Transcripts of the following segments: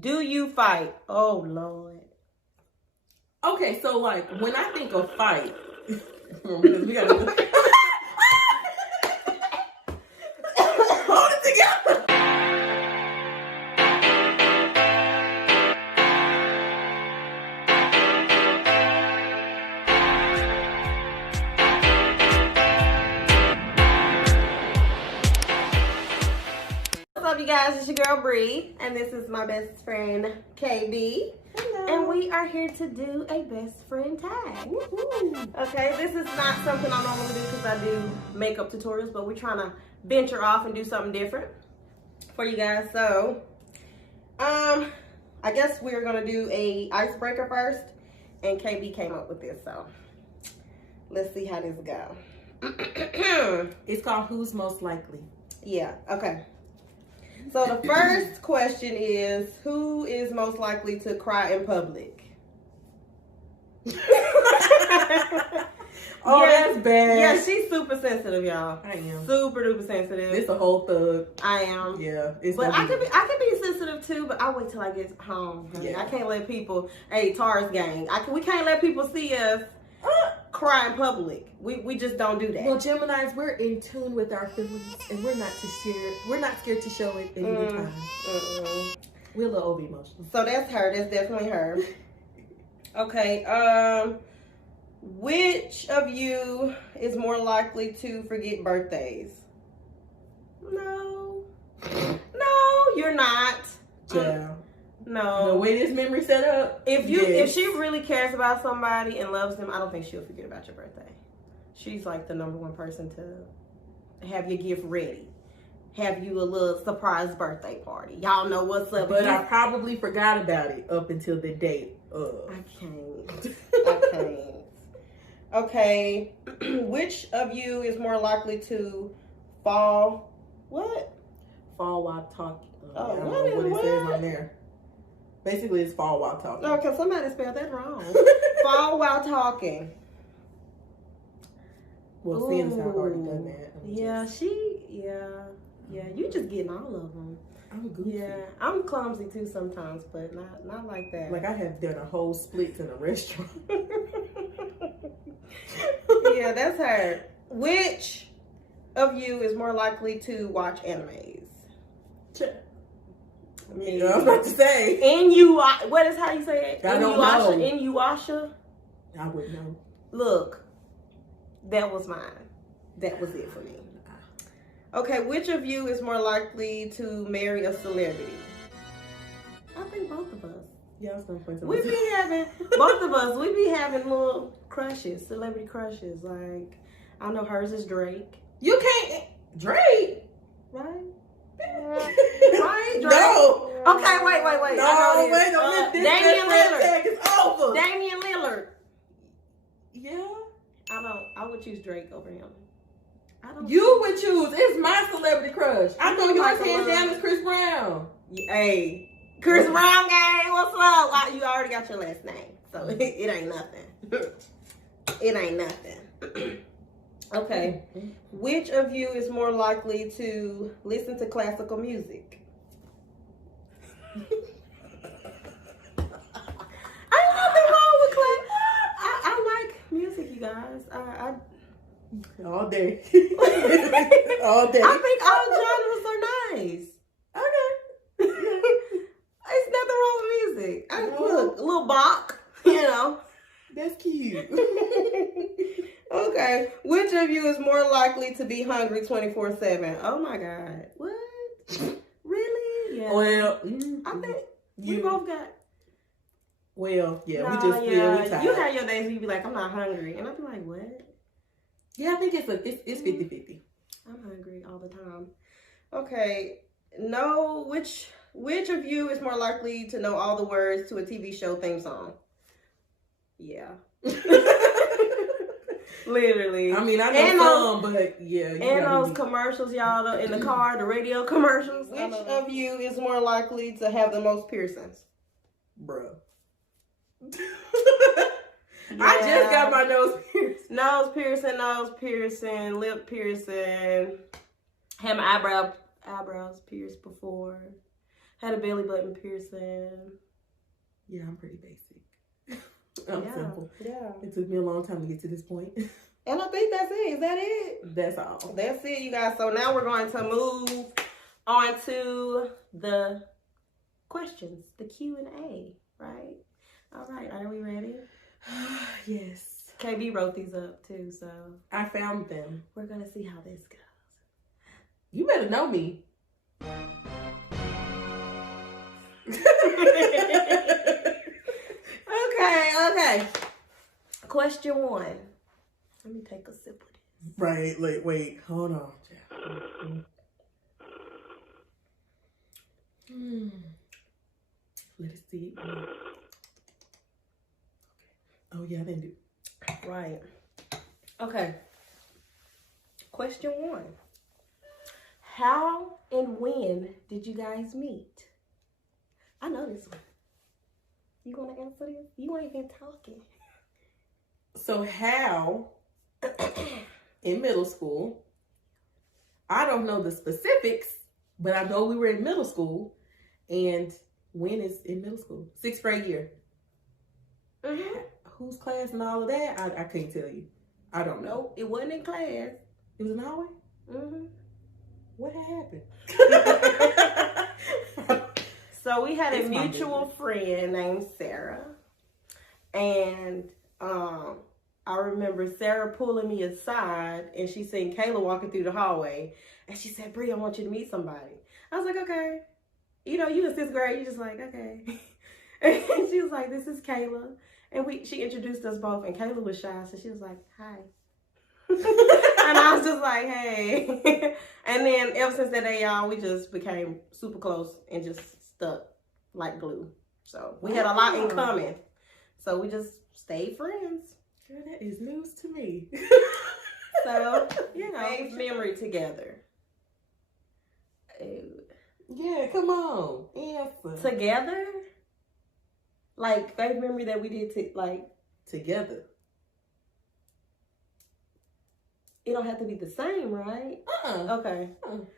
Do you fight? Oh, Lord. Okay, so like when I think of fight, because we gotta hold it together. What's up, you guys? It's your girl Bree, and this is my best friend KB. Hello. And we are here to do a best friend tag. Woo-hoo. Okay, this is not something I normally do because I do makeup tutorials, but we're trying to venture off and do something different for you guys. So, I guess we're gonna do a icebreaker first, and KB came up with this, so let's see how this go. It's called Who's Most Likely. Yeah, okay. So the first question is, who is most likely to cry in public? Oh, yeah, that's bad. Yeah, she's super sensitive, y'all. I am. Super duper sensitive. It's a whole thug. I am. Yeah. It's but I could be sensitive too, but I wait till I get home. Yeah. I can't let people, hey, Taurus gang, we can't let people see us cry in public. We just don't do that. Well, Geminis, we're in tune with our feelings, and we're not scared to show it at any time. We're a little over emotional. So that's her. That's definitely her. Okay. Which of you is more likely to forget birthdays? No, you're not. Yeah. No. The way this memory set up. If she really cares about somebody and loves them, I don't think she'll forget about your birthday. She's like the number one person to have your gift ready. Have you a little surprise birthday party. Y'all know what's up. But I probably forgot about it up until the date of. I can't. Okay. Which of you is more likely to fall? What? Fall while talking. I don't know what what it says on there. Basically, it's fall while talking. No, because somebody spelled that wrong. Fall while talking. Well, seeing as I've already done that. Yeah, you just getting all of them. I'm goofy. Yeah, I'm clumsy too sometimes, but not like that. Like I have done a whole splits in a restaurant. Yeah, that's her. Which of you is more likely to watch animes? I mean, I was about to say. What is how you say it? I don't know. Inuyasha? I wouldn't know. Look, that was mine. That was it for me. Okay, which of you is more likely to marry a celebrity? I think both of us. Yeah, I was gonna point to both of us, we be having little crushes, celebrity crushes. Like, I know hers is Drake. You can't Drake, right? Right, Drake. No. Okay, wait. No, wait. Damian Lillard. It's over. Damian Lillard. Yeah. I would choose Drake over him. You would choose. It's my celebrity crush. I know yours hands down is Chris Brown. Hey, Chris Brown gang, what's up? You already got your last name, so it ain't nothing. It ain't nothing. Okay. Which of you is more likely to listen to classical music? Ain't nothing wrong with I like music, you guys. All day. All day. I think all genres are nice. Okay. There's nothing wrong with music. Look, a little Bach, you know. That's cute. Okay. Which of you is more likely to be hungry 24/7? Oh my God. What? Really? Yeah. Well, I think we both got. Well, yeah, we tired. You have your days where you be like, I'm not hungry. And I'll be like, what? Yeah, I think it's 50-50. I'm hungry all the time. Okay. No, which of you is more likely to know all the words to a TV show theme song? Yeah. Literally. I mean, I know some, but yeah. And those commercials, y'all, in the car, the radio commercials. Which of you is more likely to have the most piercings? Bruh. Yeah. I just got my nose pierced. Nose piercing, lip piercing. Had my eyebrows pierced before. Had a belly button piercing. Yeah, I'm pretty basic. I'm simple. Yeah. It took me a long time to get to this point. And I think that's it. Is that it? That's all. That's it, you guys. So now we're going to move on to the questions, the Q&A, right? All right, are we ready? Yes. KB wrote these up too, so I found them. we're gonna see how this goes. You better know me. Okay. Question 1. Let me take a sip of this. Right, like, wait, hold on. Let's see. Oh, yeah, I didn't do. Right. Okay. Question 1. How and when did you guys meet? I know this one. You want to answer this? You ain't even talking. So how, in middle school, I don't know the specifics, but I know we were in middle school. And when is in middle school? 6th grade year. Mm-hmm. Whose class and all of that? I can't tell you. I don't know. Nope, it wasn't in class. It was in the hallway? Mm-hmm. What had happened? So we had a mutual friend named Sarah. And I remember Sarah pulling me aside and she seen Kayla walking through the hallway. And she said, Bree, I want you to meet somebody. I was like, okay. You know, you in 6th grade, you just like, okay. And she was like, this is Kayla. And she introduced us both, and Kayla was shy, so she was like, hi. And I was just like, hey. And then ever since that day, y'all, we just became super close and just stuck like glue. So we had a lot in common. So we just stayed friends. Girl, that is news to me. So, you know, made memory together. Yeah, come on. Answer. Together? Like, favorite memory that we did together. It don't have to be the same, right? Okay.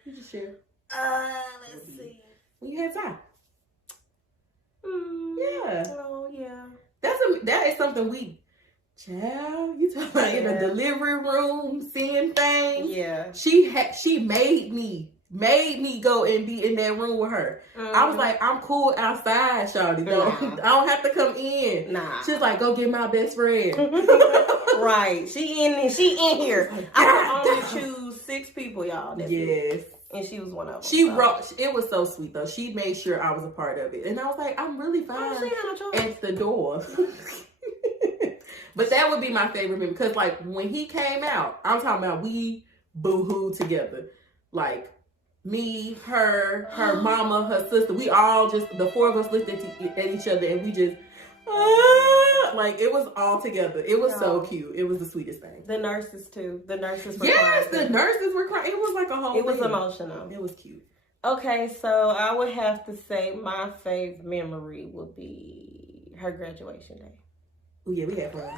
You just share. Let's see. When you had time. Yeah. Oh, yeah. That is something we, child, you talking about in the delivery room, seeing things. Yeah. She made me go and be in that room with her. I was like, I'm cool outside, shawty. I don't have to come in. Nah. She's like, go get my best friend. Right. She in here. I could only choose 6 people, y'all. Yes. And she was one of them. She wrote. It was so sweet though. She made sure I was a part of it, and I was like, I'm really fine she had no choice. at the door. But that would be my favorite memory because, like, when he came out, I'm talking about we boo-hooed together, like. Me, her mama, her sister, we all just, the 4 of us looked at each other and we just, like, it was all together. It was so cute. It was the sweetest thing. The nurses, too. The nurses were crying. the nurses were crying. It was like a whole It was thing. emotional. It was cute. Okay, so I would have to say my favorite memory would be her graduation day. Oh, yeah, we had fun.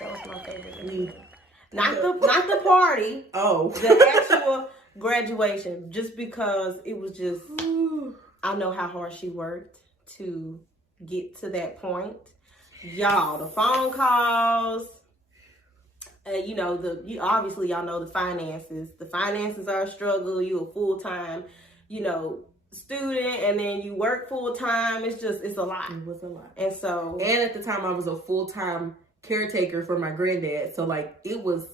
That was my favorite memory. Not the party. Oh. The actual graduation, just because it was just, I know how hard she worked to get to that point. Y'all, the phone calls, you know, obviously y'all know the finances. The finances are a struggle. You a full-time, you know, student, and then you work full-time. It's a lot. It was a lot. And at the time I was a full-time caretaker for my granddad. So, like, it was,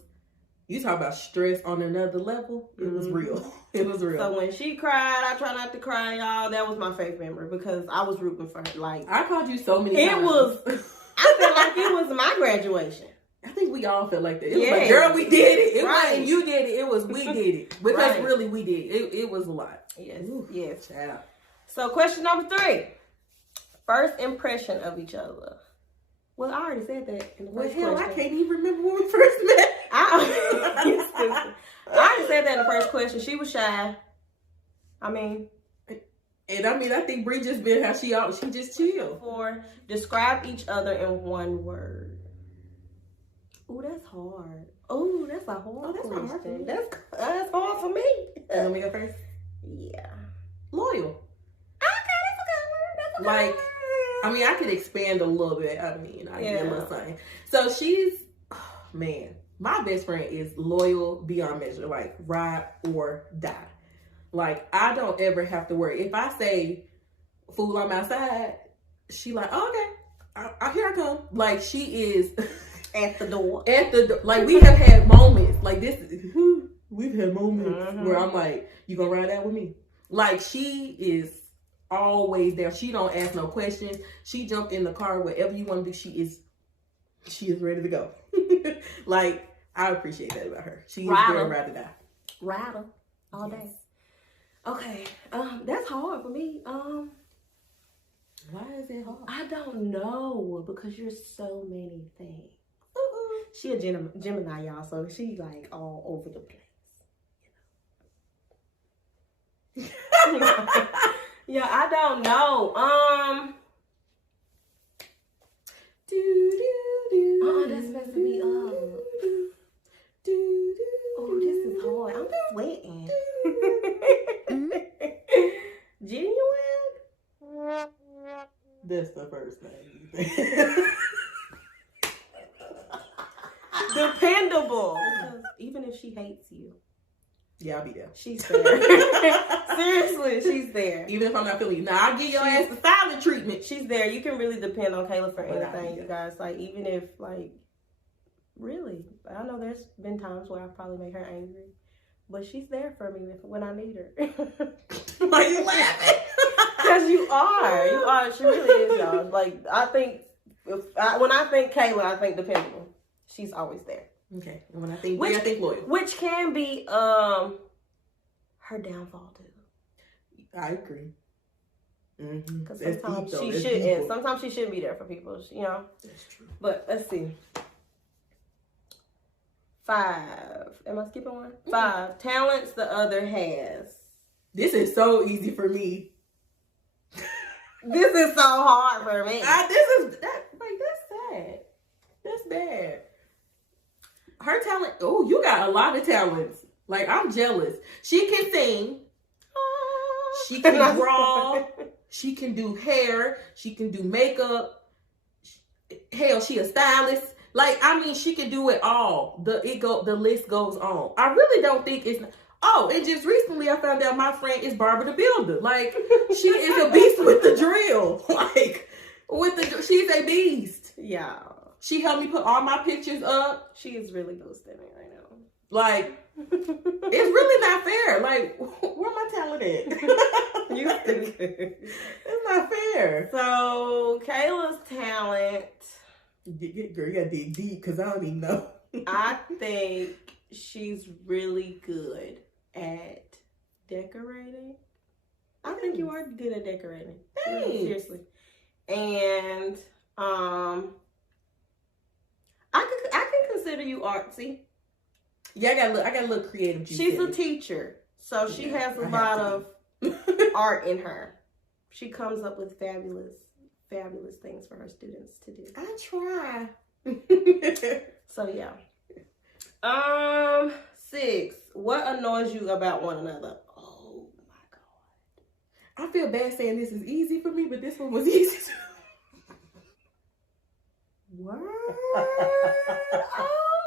you talk about stress on another level. It was real. It was real. So when she cried, I try not to cry, y'all. That was my favorite memory because I was rooting for her. Like, I called you so many times. I felt like it was my graduation. I think we all felt like that. It was like, girl, we did it. It wasn't you did it. It was we did it. Because really we did it. It was a lot. Yes. Ooh, yes. Child. So question number 3. First impression of each other. Well, I already said that in the first question. I can't even remember when we first met. I already said that in the first question. She was shy. I mean, I think Bree just been how she just chilled. 4, describe each other in one word. Ooh, that's hard. Ooh, that's a hard question. That's hard for me. You want me to go first? Yeah. Loyal. Okay. Like, I mean, I could expand a little bit. I mean, I get a little something. So she's, man, my best friend is loyal beyond measure. Like, ride or die. Like, I don't ever have to worry. If I say, fool, I'm outside, she like, oh, okay, here I come. Like, she is at the door. Like, we have had moments like this. We've had moments where I'm like, you gonna ride out with me? Like, she is always there. She don't ask no questions. She jumped in the car, whatever you want to do. She is ready to go. Like, I appreciate that about her. She is very ride or die. Rider all day. Okay, that's hard for me. Why is it hard? I don't know, because you're so many things. She a Gemini, y'all, so she like all over the place. Yeah, I don't know. Oh, that's messing me up. Oh, this is hard. I'm sweating. Genuine? That's the first thing you think. Dependable. Because even if she hates you. Yeah, I'll be there. She's there. Seriously, she's there. Even if I'm not feeling you. Now, I'll give your ass the silent treatment. She's there. You can really depend on Kayla for anything, you guys. Like, even if, like, really. I know there's been times where I've probably made her angry. But she's there for me when I need her. Why are you laughing? Because you are. You are. She really is, y'all. Like, I think, when I think Kayla, I think dependable. She's always there. Okay. And when I think I think loyal. Which can be her downfall too. I agree. Because sometimes she shouldn't. Sometimes she shouldn't be there for people. You know. That's true. But let's see. 5. Am I skipping one? 5 talents the other has. This is so easy for me. This is so hard for me. That's sad. That's bad. Her talent. Oh, you got a lot of talents. Like, I'm jealous. She can sing. She can draw. She can do hair. She can do makeup. Hell, she a stylist. Like, I mean, she can do it all. The list goes on. I really don't think it's. Oh, and just recently I found out my friend is Barbara the Builder. Like, she is a beast with the drill. Like, she's a beast. Yeah. She helped me put all my pictures up. She is really boosting it right now. Like, it's really not fair. Like, where my talent at? You stupid. It's not fair. So, Kayla's talent. Girl, you gotta dig deep because I don't even know. I think she's really good at decorating. I think you are good at decorating. Thanks. Seriously. And I can consider you artsy. Yeah, I got a little creative juice. She's a teacher, so she has a lot of art in her. She comes up with fabulous things for her students to do. I try. So yeah. 6. What annoys you about one another? Oh my God. I feel bad saying this is easy for me, but this one was easy too. What?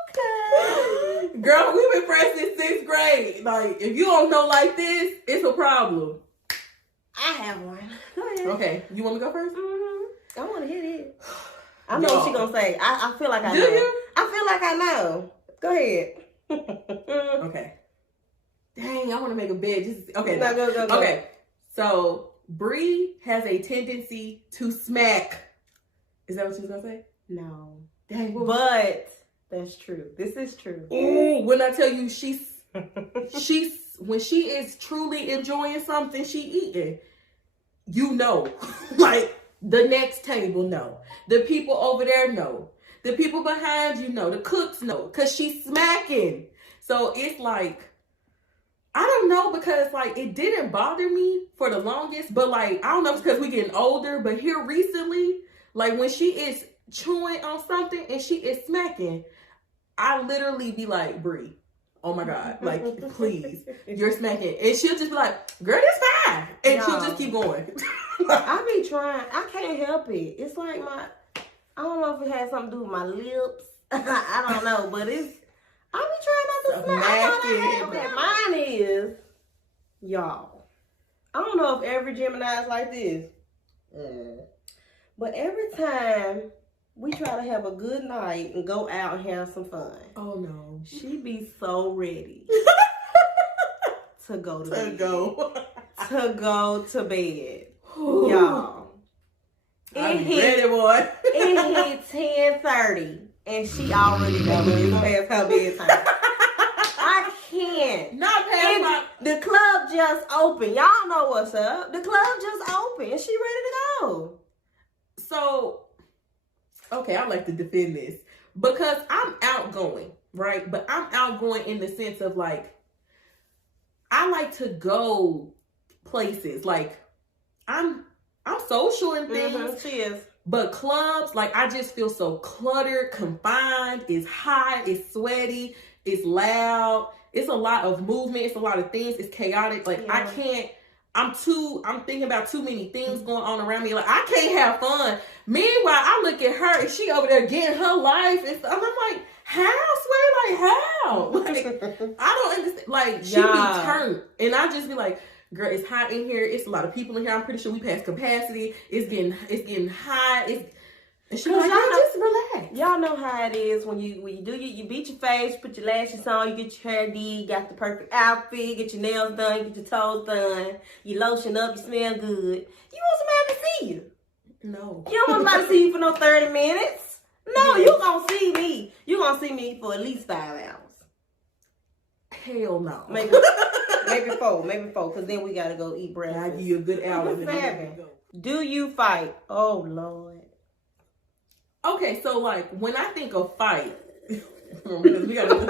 Okay. Girl, we've been friends since 6th grade. Like, if you don't know like this, it's a problem. I have one. Go ahead. Okay, you want me to go first? I want to hear it. I know what she's gonna say. I feel like I know. Do you? I feel like I know. Go ahead. Okay. Dang, I want to make a bed. Okay. No, go. Okay. So Bree has a tendency to smack. Is that what she was gonna say? No. Dang. But that's true. This is true. Ooh, when I tell you she's when she is truly enjoying something she eating, you know, like the next table know, the people over there know, the people behind you know, the cooks know, cause she's smacking. So it's like, I don't know, because like it didn't bother me for the longest, but like I don't know if it's because we getting older, but here recently, like when she is chewing on something and she is smacking, I literally be like, Bree, oh my God, like, please, you're smacking. And she'll just be like, girl, it's fine. And she'll just keep going. I be trying. I can't help it. It's like I don't know if it has something to do with my lips. I don't know, but I be trying not to smack. Okay, mine is, y'all. I don't know if every Gemini is like this. But every time we try to have a good night and go out and have some fun. Oh no. She be so ready to go to bed. To go to bed. Y'all. I'm ready, boy. It hit 10:30 and she already knows it's past her bedtime. I can't. Not past the club just opened. Y'all know what's up. The club just opened and she ready to go. So, okay, I like to defend this because I'm outgoing, right? But I'm outgoing in the sense of like, I like to go places. Like, I'm social and things. She is. But clubs, like, I just feel so cluttered, confined. It's hot, it's sweaty, it's loud. It's a lot of movement. It's a lot of things. It's chaotic. Like, I can't. I'm thinking about too many things going on around me. Like, I can't have fun. Meanwhile, I look at her and she over there getting her life and stuff. I'm like, how, Sway? Like, how? Like, I don't understand. Like, she be turned. And I just be like, girl, it's hot in here. It's a lot of people in here. I'm pretty sure we passed capacity. It's getting hot. And she was like, just relax. Y'all know how it is when you beat your face, put your lashes on, you get your hair did, got the perfect outfit, get your nails done, get your toes done, you lotion up, you smell good. You want somebody to see you. No. You don't want somebody to see you for no 30 minutes. No, you gonna see me. You gonna see me for at least 5 hours. Hell no. Maybe 4, because then we gotta go eat breakfast. I give you a good hour. 7. Do you fight? Oh Lord. Okay, so like when I think of fight, because we gotta hold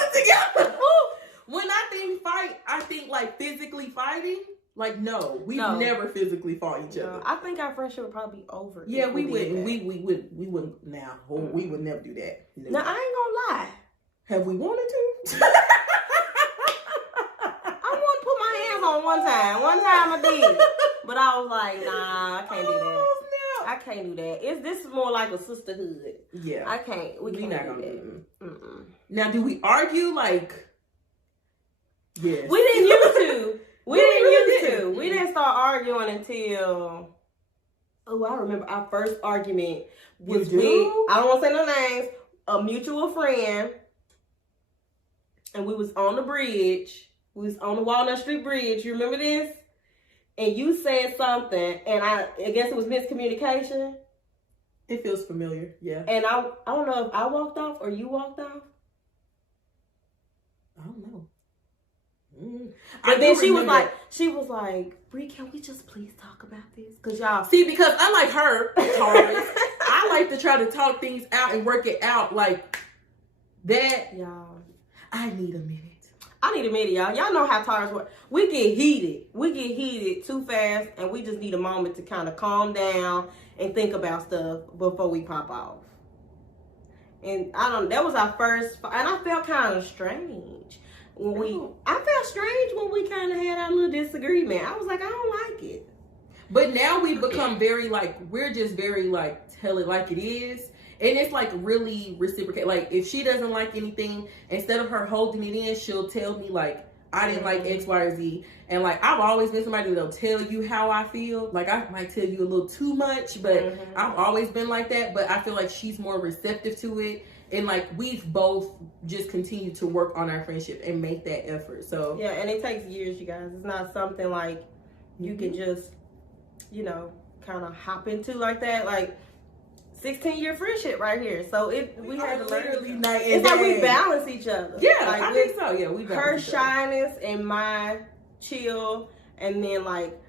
it together. When I think fight, I think like physically fighting. Like, no, we've never physically fought each other. I think our friendship would probably be over. Yeah, we wouldn't. We wouldn't now. We would never do that. No. Now I ain't gonna lie. Have we wanted to? I want to put my hands on one time. One time I did. But I was like, nah, I can't do that. No. I can't do that. This is more like a sisterhood. Yeah. I can't. We can't not do gonna that. do it. Now, do we argue? Like, yes. We didn't used to. We didn't start arguing until, I remember our first argument was with, I don't want to say no names, a mutual friend. And we was on the bridge. We was on the Walnut Street Bridge. You remember this? And you said something, and I guess it was miscommunication. It feels familiar, yeah. And I don't know if I walked off or you walked off. I don't know. But then she was like, Bree, can we just please talk about this? Because y'all see, because unlike her, Taurus, I like to try to talk things out and work it out like that. Y'all, I need a minute. I need a minute, y'all. Y'all know how Taurus work. We get heated. We get heated too fast, and we just need a moment to kind of calm down and think about stuff before we pop off. And that was our first, and I felt kind of strange. I felt strange when we kind of had our little disagreement. I was like, I don't like it. But now we've become very we're just very tell it like it is. And it's really reciprocate. Like, if she doesn't like anything, instead of her holding it in, she'll tell me I didn't like X, Y, or Z. And I've always been somebody that'll tell you how I feel. I might tell you a little too much, but I've always been like that. But I feel like she's more receptive to it. And we've both just continued to work on our friendship and make that effort. So yeah, and it takes years, you guys. It's not something you can just, kind of hop into like that. 16-year friendship right here. So we have to literally learn. night and it's day. we balance each other. Yeah, I think so. Yeah, we balance her each other. shyness and my chill, and then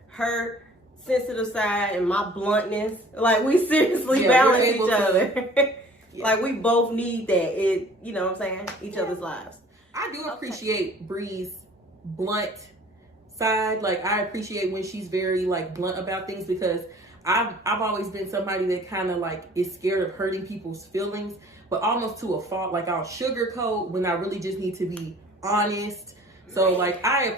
her sensitive side and my bluntness. We seriously balance each other. Yeah. We both need that. You know what I'm saying? Each other's lives. I do appreciate Bree's blunt side. I appreciate when she's very blunt about things, because I've always been somebody that kind of is scared of hurting people's feelings. but almost to a fault. Like I'll sugarcoat when I really just need to be honest. So like I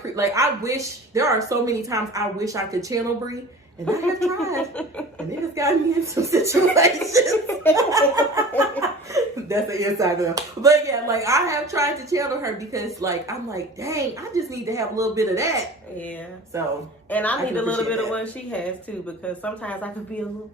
wish, there are so many times I wish I could channel Bree, and I have tried, and it has gotten me in some situations. That's an insider. But yeah, like I have tried to channel her because like I'm like, dang, I just need to have a little bit of that. Yeah. So and I need a little bit of what she has too, because sometimes I could be a little.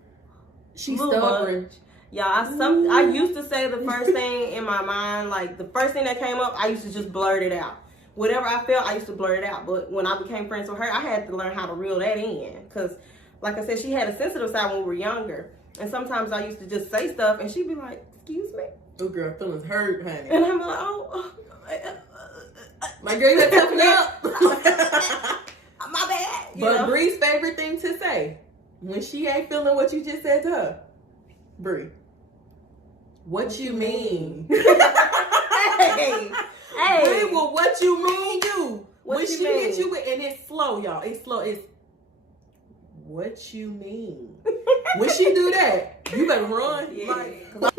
She's stubborn. Much. Yeah, I used to say the first thing in my mind, like the first thing that came up, I used to just blurt it out. Whatever I felt, I used to blurt it out. But when I became friends with her, I had to learn how to reel that in. Because, like I said, she had a sensitive side when we were younger. And sometimes I used to just say stuff, and she'd be like, excuse me? Oh, girl, feelings hurt, honey. And I'm like, my girl, you gotta toughen up. My bad. But Bree's favorite thing to say, when she ain't feeling what you just said to her, Bree, what you mean? Hey. Bree, well, what you mean, you? What when you she mean? hits you with, and it's slow, y'all. It's slow. It's what you mean. When she do that, you better run. Yeah. Like,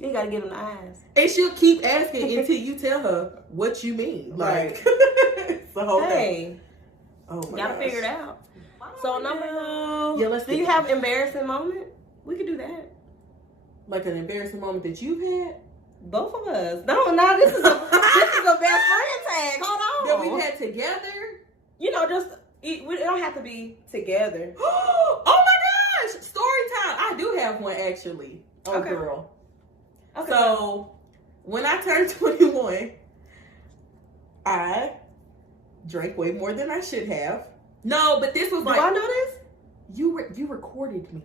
you gotta give them the eyes. and she'll keep asking until you tell her what you mean. Like, it's the whole thing. Oh my gotta gosh. figure it out. So number 2. Yeah, let's do you have embarrassing moment? We could do that. Like an embarrassing moment that you've had? Both of us. No, this is a best friend tag. Hold on. That we've had together? You know, it don't have to be together. Oh my gosh! Story time. I do have one actually. Oh, okay. Girl. Okay. So, when I turned 21, I drank way more than I should have. No, but this was like. Do I know this? You recorded me.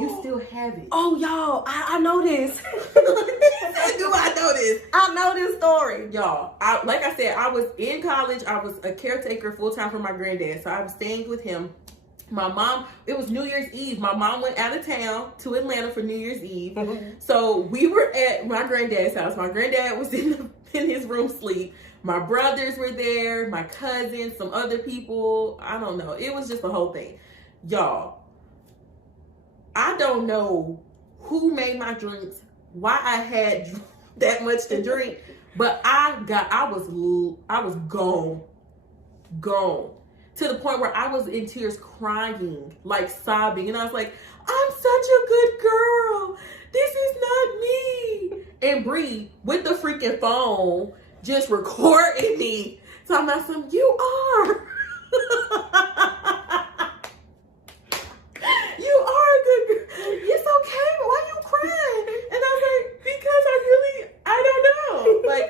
You still have it. Oh, y'all, I know this. Do I know this? I know this story. Y'all, like I said, I was in college. I was a caretaker full-time for my granddad. So I was staying with him. My mom, it was New Year's Eve. My mom went out of town to Atlanta for New Year's Eve. So we were at my granddad's house. My granddad was in his room sleep. My brothers were there, my cousins, some other people. I don't know. It was just the whole thing. Y'all, I don't know who made my drinks, why I had that much to drink, but I was gone to the point where I was in tears, crying, like sobbing, and I was like, I'm such a good girl. This is not me. And Bree, with the freaking phone, just recording me, talking about some, you are. You are a good girl. It's okay, but why you crying? And I was like, because I don't know. Like,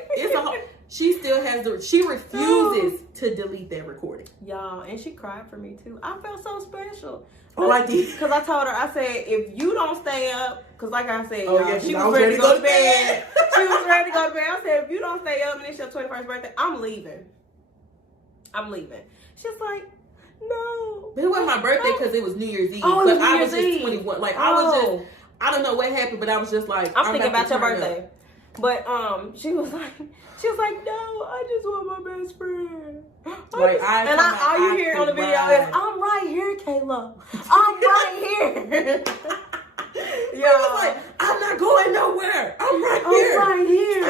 she still has she refuses to delete that recording. Y'all, and she cried for me too. I felt so special. Oh, I did. Because I told her, I said, if you don't stay up, because like I said, she was ready to go to bed. She was ready to go to bed. I said, if you don't stay up and it's your 21st birthday, I'm leaving. She's like, no. But it wasn't my birthday because it was New Year's Eve. Oh, but New I was Year's just Eve. 21. Like, I was just, I don't know what happened, but I was just like, I'm thinking about your birthday. But she was like, no, I just want my best friend. All you hear on the video is, I'm right here, Kayla. I'm right here. Yeah, was like, I'm not going nowhere. I'm right here.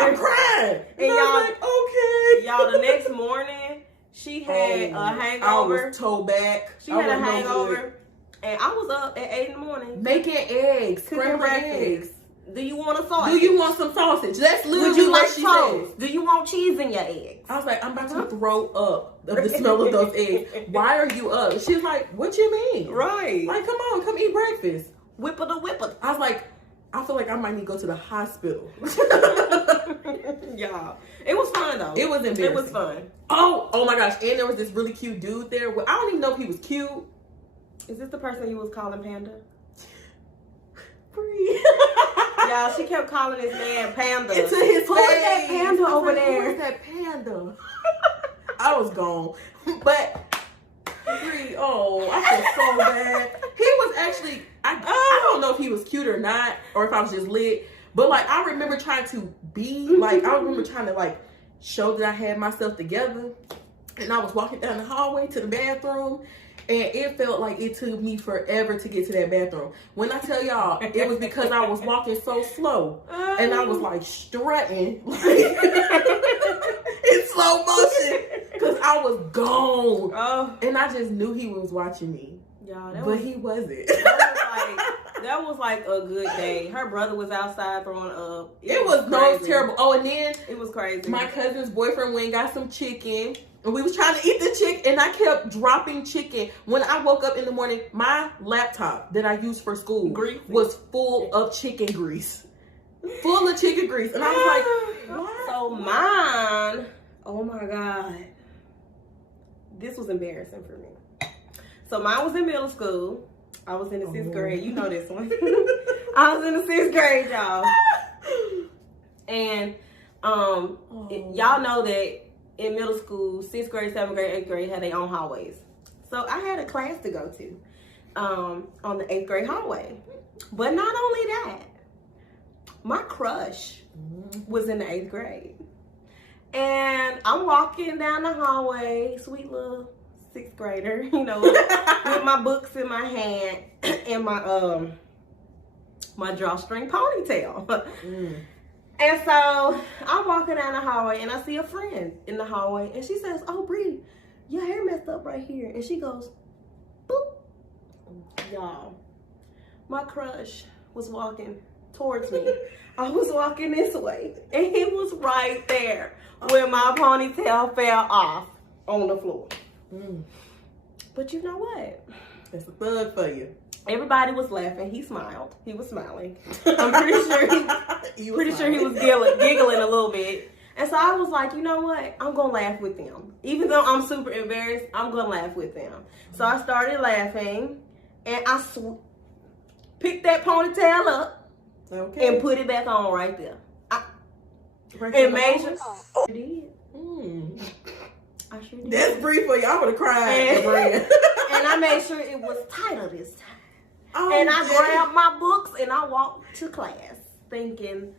I'm crying. And y'all, I was like, okay. Y'all, the next morning, she had a hangover. I was toe back. She had a hangover. And I was up at 8 in the morning. Making eggs. Cooking breakfast. Do you want a sausage? Do you want some sausage? That's literally Would you like what she toast? said. Do you want cheese in your eggs? I was like, I'm about to throw up of the smell of those eggs. Why are you up? She's like, what you mean? Right. Like, come eat breakfast. Whipper the whipper. I was like, I feel like I might need to go to the hospital. Y'all, it was fun though. It was embarrassing. It was fun. Oh my gosh. And there was this really cute dude there. Well, I don't even know if he was cute. Is this the person you was calling Panda? Free. Y'all, she kept calling this man Panda. Into his Who face. is that Panda over there? Who is that Panda? I was gone. But, Free, I feel so bad. He was actually, I don't know if he was cute or not, or if I was just lit. But, like, I remember trying to be, like, I remember trying to, like, show that I had myself together. And I was walking down the hallway to the bathroom. And it felt like it took me forever to get to that bathroom. When I tell y'all, it was because I was walking so slow. And I was like strutting like, in slow motion. Because I was gone. Oh. And I just knew he was watching me. Y'all, but he wasn't. That was like a good day. Her brother was outside throwing up. It was terrible. Oh, and then it was crazy. My cousin's boyfriend went and got some chicken. And we was trying to eat the chicken, and I kept dropping chicken. When I woke up in the morning, my laptop that I used for school was full of chicken grease. Full of chicken grease. And I was like, what? So mine, oh my God. This was embarrassing for me. So mine was in middle school. I was in the 6th grade. You know this one. I was in the 6th grade, y'all. And y'all know that in middle school, 6th grade, 7th grade, 8th grade had their own hallways. So I had a class to go to on the 8th grade hallway. But not only that, my crush was in the 8th grade. And I'm walking down the hallway, sweet little 6th grader, you know, with my books in my hand and my my drawstring ponytail. And so I'm walking down the hallway and I see a friend in the hallway and she says, "Oh, Bree, your hair messed up right here." And she goes, boop. Y'all, my crush was walking towards me. I was walking this way and he was right there where my ponytail fell off on the floor. But you know what? That's a thug for you. Everybody was laughing. He smiled. He was smiling. I'm pretty sure he was giggling a little bit. And so I was like, you know what? I'm gonna laugh with them. Even though I'm super embarrassed, I'm gonna laugh with them. So I started laughing, and I picked that ponytail up and put it back on right there. And made sure I did. I sure did. That's brief for you. I would have cried. And I made sure it was tighter this time. And I grabbed my books and I walked to class thinking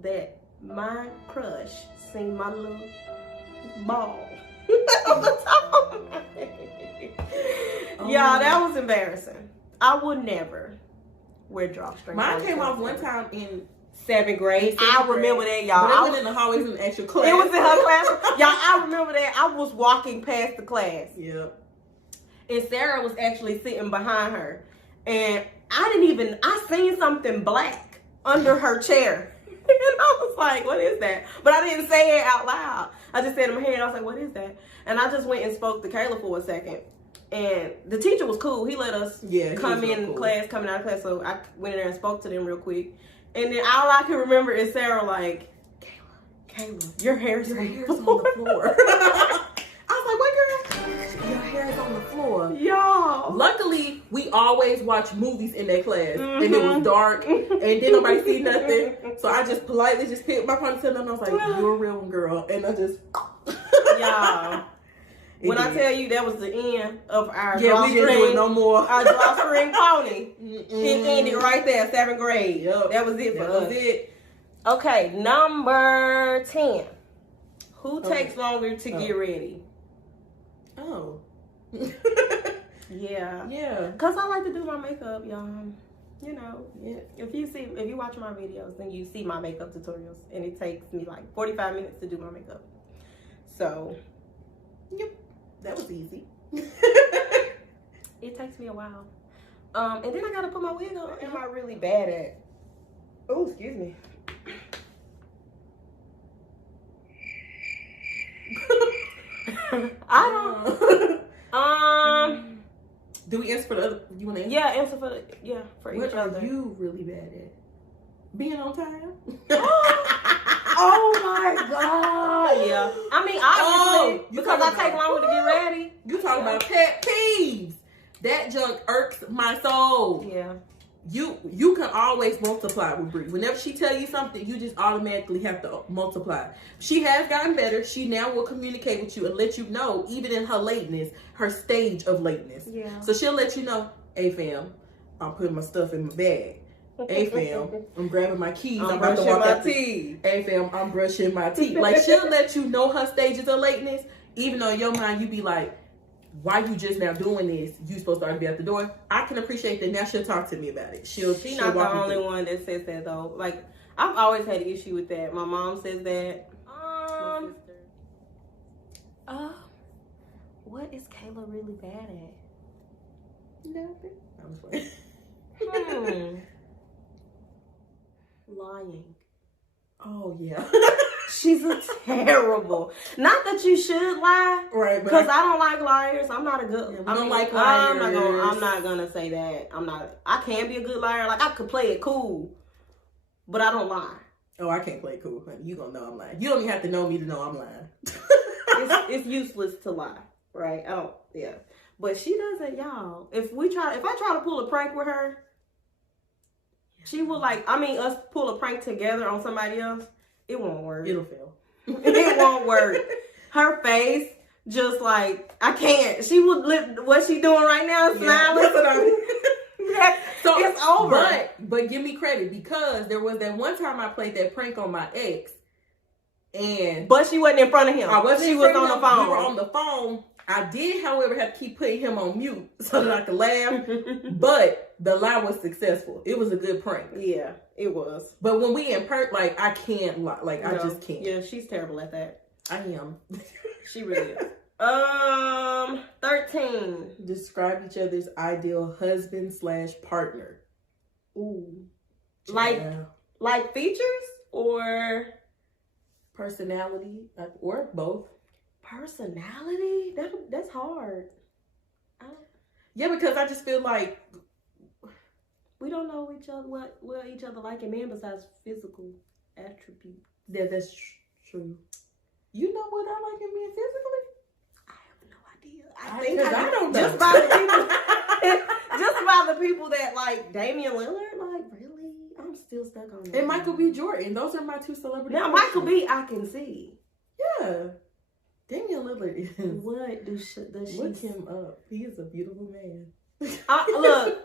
that my crush seen my little ball on the top of my head. Y'all, that was embarrassing. I would never wear drawstring. Mine came off one time in 7th grade. I remember that, y'all. But I was in the hallways in the extra class. It was in her class. Y'all, I remember that. I was walking past the class. Yep. And Sarah was actually sitting behind her. And I seen something black under her chair. And I was like, what is that? But I didn't say it out loud. I just said in my head, I was like, what is that? And I just went and spoke to Kayla for a second. And the teacher was cool. He let us come in class, coming out of class. So I went in there and spoke to them real quick. And then all I can remember is Sarah like, Kayla, your hair's on the floor. I was like, what, girl? Your hair is on the floor. Y'all. Luckily, we always watch movies in that class. And it was dark. And didn't nobody see nothing. So I just politely just picked my ponytail up and I was like, you're a real one, girl. And I just... Y'all. When I tell you that was the end of our we didn't do it no more. Our drawstring pony. It ended right there, 7th grade. Yep. That was it for us. Okay, number 10. Who takes longer to get ready? Oh. Yeah. Yeah. Cause I like to do my makeup, y'all. You know, if you watch my videos, then you see my makeup tutorials, and it takes me like 45 minutes to do my makeup. So, yep, that was easy. It takes me a while. And then I gotta put my wig on. Am I really bad at? Oh, excuse me. I don't. Do we answer for the other? You want to answer? Yeah, answer for the for what each other. What are you really bad at? Being on time. Oh my God! Yeah, I mean obviously because I take longer to get ready. You talking about pet peeves? That junk irks my soul. Yeah. You can always multiply with Brie. Whenever she tell you something, you just automatically have to multiply. She has gotten better. She now will communicate with you and let you know, even in her lateness, her stage of lateness. Yeah. So she'll let you know, hey fam, I'm putting my stuff in my bag. Hey fam, I'm grabbing my keys. I'm about to walk my teeth. Hey fam, I'm brushing my teeth. Like she'll let you know her stages of lateness, even though in your mind you be like, why you just now doing this? You supposed to already be at the door. I can appreciate that. Now she'll talk to me about it. She's not the only one that says that though. Like, I've always had an issue with that. My mom says that. What is Kayla really bad at? Nothing. I was playing. Lying. Oh yeah. She's a terrible. Not that you should lie, right? Because I don't like liars. I'm not a good. Yeah, I don't like liars. I'm not gonna say that. I'm not. I can be a good liar. Like I could play it cool, but I don't lie. Oh, I can't play it cool, honey. You gonna know I'm lying. You don't even have to know me to know I'm lying. It's useless to lie, right? Oh yeah, but she doesn't, y'all. If I try to pull a prank with her, she will us pull a prank together on somebody else. It won't work. It'll fail. It won't work. Her face, just like, I can't. She would what she doing right now, smiling. So it's over. But give me credit, because there was that one time I played that prank on my ex, but she wasn't in front of him. She was on the phone. We were on the phone. I did, however, have to keep putting him on mute so that I could laugh. But the lie was successful. It was a good prank. Yeah, it was. But when we in I can't lie. Like, no, I just can't. Yeah, she's terrible at that. I am. She really is. 13. Describe each other's ideal husband/partner. Ooh. Like features or personality, or both. Personality? That's hard. Yeah, because I just feel like we don't know each other what each other like in men besides physical attributes. Yeah, that's true. You know what I like in men physically? I have no idea. I don't know. Just by the people that like Damian Lillard, like really, I'm still stuck on that. And Michael B. Jordan. Those are my two celebrities. Now Michael B. I can see. Yeah. Damian Lillard is. What does she look him up? He is a beautiful man. Look,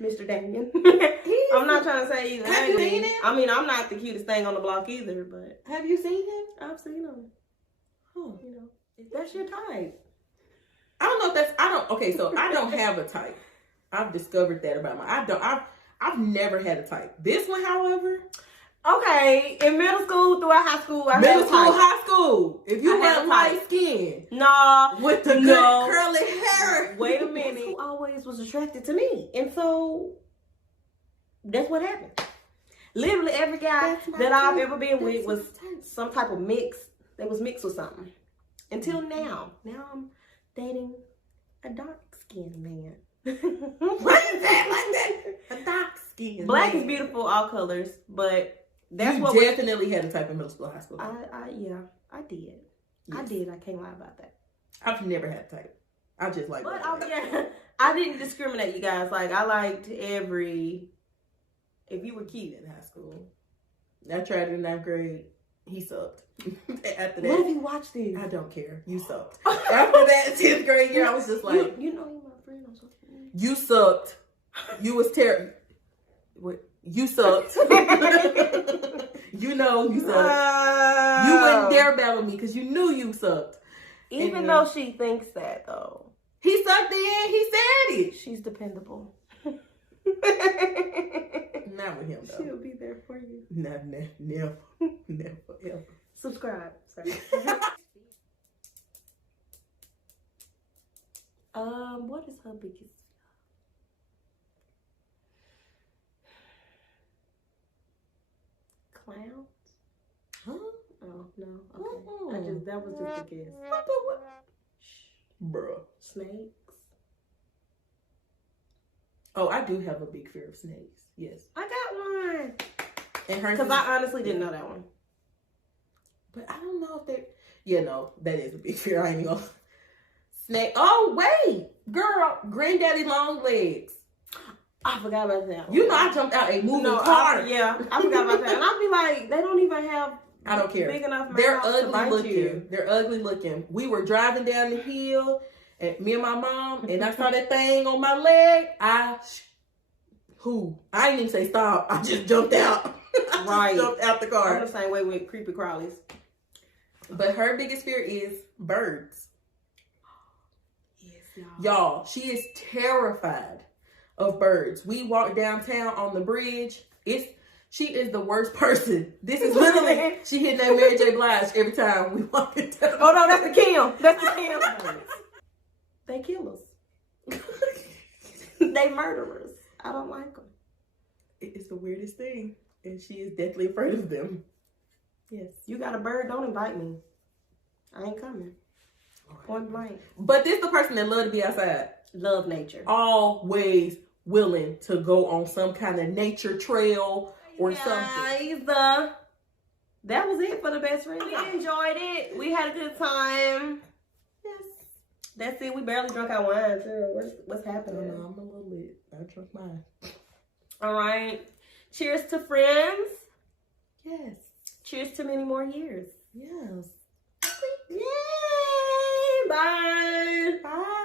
Mr. Damian. I'm not trying to say he's ugly. Have you seen him? I mean, I'm not the cutest thing on the block either, but have you seen him? I've seen him. Huh. You know, if that's your type. I don't know if that's. Okay, so I don't have a type. I've discovered that about I've never had a type. This one, however. Okay, in middle school, throughout high school, high school. If you had light skin, with the good curly hair. Wait a minute. Who always was attracted to me, and so that's what happened. Literally every guy that I've ever been with was some type of mix. They was mixed with something. Until now. Now I'm dating a dark skinned man. What is that? Like that? A dark skin. Black is beautiful, all colors, but that's you what definitely had a type in middle school, high school. I did. Yes. I did. I can't lie about that. I've never had a type. I just like. But I didn't discriminate, you guys. Like I liked every. If you were cute in high school, I tried it in 9th grade. He sucked. After that, what if you watched this? I don't care. You sucked. After that 10th grade year, I was just like, you know, you're my friend on social media. You sucked. You was terrible. You sucked. You know you sucked. You wouldn't dare battle me because you knew you sucked. Even though she thinks that, though. He sucked in. He said it. She's dependable. Not with him, though. She'll be there for you. Never, ever. Subscribe. Sorry. What is her biggest? Clowns? Huh? Oh no. Okay. That was just a guess. Bruh. Snakes. Oh, I do have a big fear of snakes. Yes. I got one. And hers. Because I honestly didn't know that one. But I don't know if they. Yeah, no, that is a big fear. I ain't gonna. Snake. Oh wait, girl, granddaddy long legs. I forgot about that. You know, I jumped out a moving car. I forgot about that. And I'd be like, they don't even have. I don't care. Big enough. They're ugly looking. They're ugly looking. We were driving down the hill, and me and my mom, and I saw that thing on my leg. I didn't even say stop. I just jumped out. Right. Jumped out the car. I'm the same way with creepy crawlies. But her biggest fear is birds. Y'all, she is terrified of birds. We walk downtown on the bridge. She is the worst person. This is literally, she hitting that Mary J. Blige every time we walk down. Oh no, that's the Kim. That's the Kim. They killers. They murderers. I don't like them. It is the weirdest thing. And she is deathly afraid of them. Yes. You got a bird, don't invite me. I ain't coming. Point blank. But this is the person that love to be outside. Love nature. Always willing to go on some kind of nature trail or something. That was it for the best friend. We enjoyed it. We had a good time. Yes. That's it. We barely drunk our wine too. What's happening? No, I'm a little lit. I drunk mine. All right. Cheers to friends. Yes. Cheers to many more years. Yes. Yay! Bye. Bye.